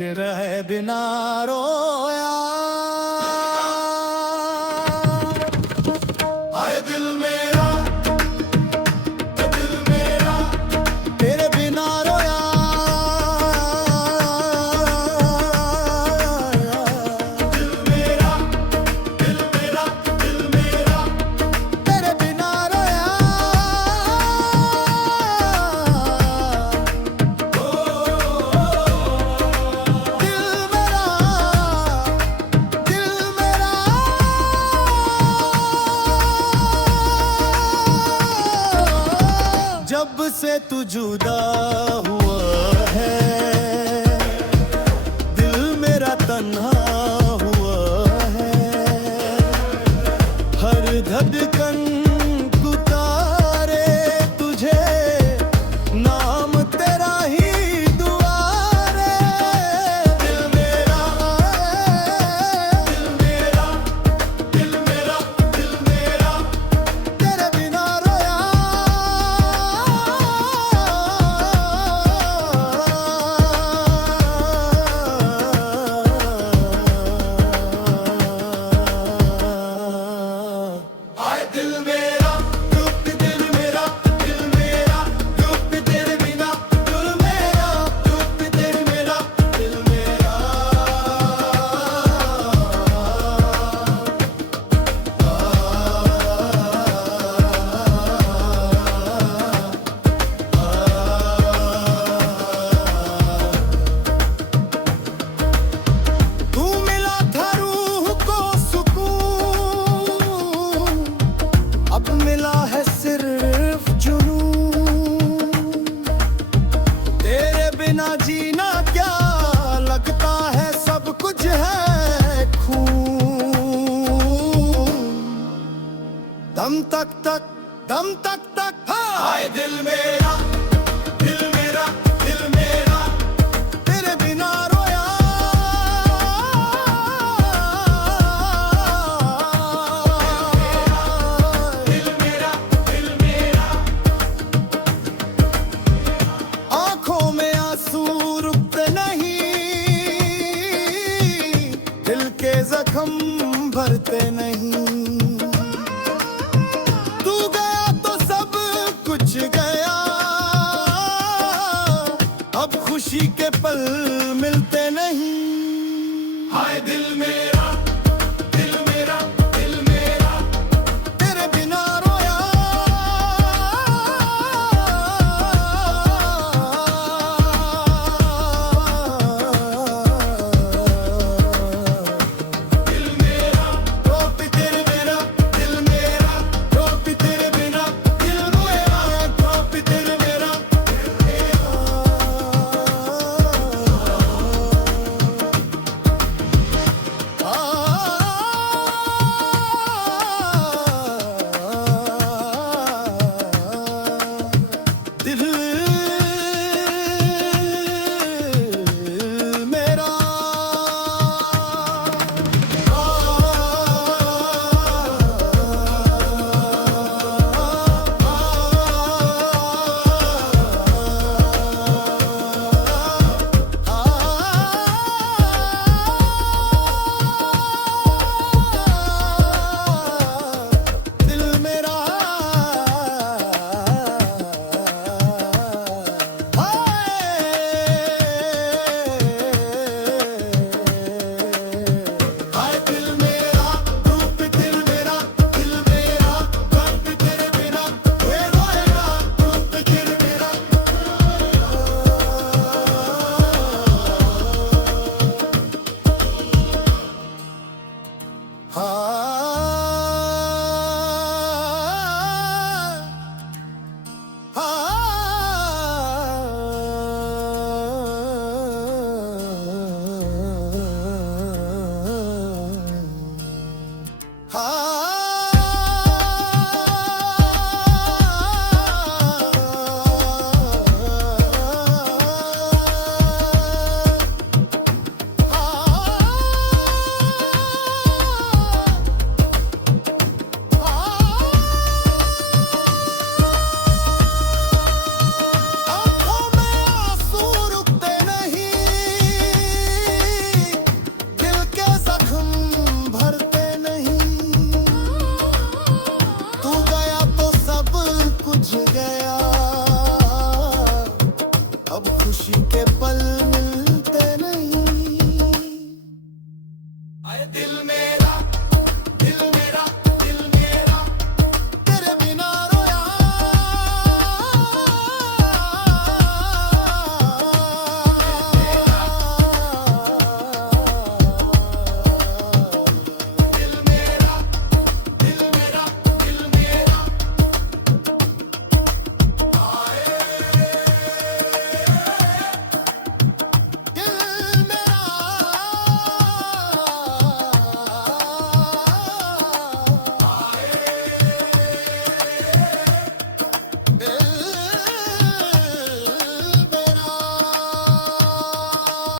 तेरे बिना रोया। आए दिल मेरा, दिल मेरा, तेरे बिना रोया। दिल मेरा, दिल मेरा, दिल मेरा, तेरे बिना रोया। जब से तू जुदा हुआ है, दिल मेरा तन्हा हुआ है। हर धड़कन को तारे तुझे, नाम तेरा ही दुआ रे। दिल मेरा, दिल मेरा, दिल मेरा, दिल मेरा, तेरे बिना रोया। दिल मेरा, रूप दिल मेरा, दिल मेरा, रूप तेरे बिना, दिल मेरा, रूप तेरे मेरा, दिल मेरा। तू मिला था रूह को सुकून, अब मिला है सिर्फ जुनून। तेरे बिना जीना क्या लगता है, सब कुछ है खून। दम तक तक, दम तक तक, हाय दिल मेरा, दिल मेरा, दिल मेरा, तेरे बिना रोया। दिल मेरा, दिल मेरा, आंखों में आंसू रुकते नहीं, दिल के जख्म भरते नहीं। तू गया तो सब कुछ गया, अब खुशी के पल मिलते नहीं। हाय दिल मेरा।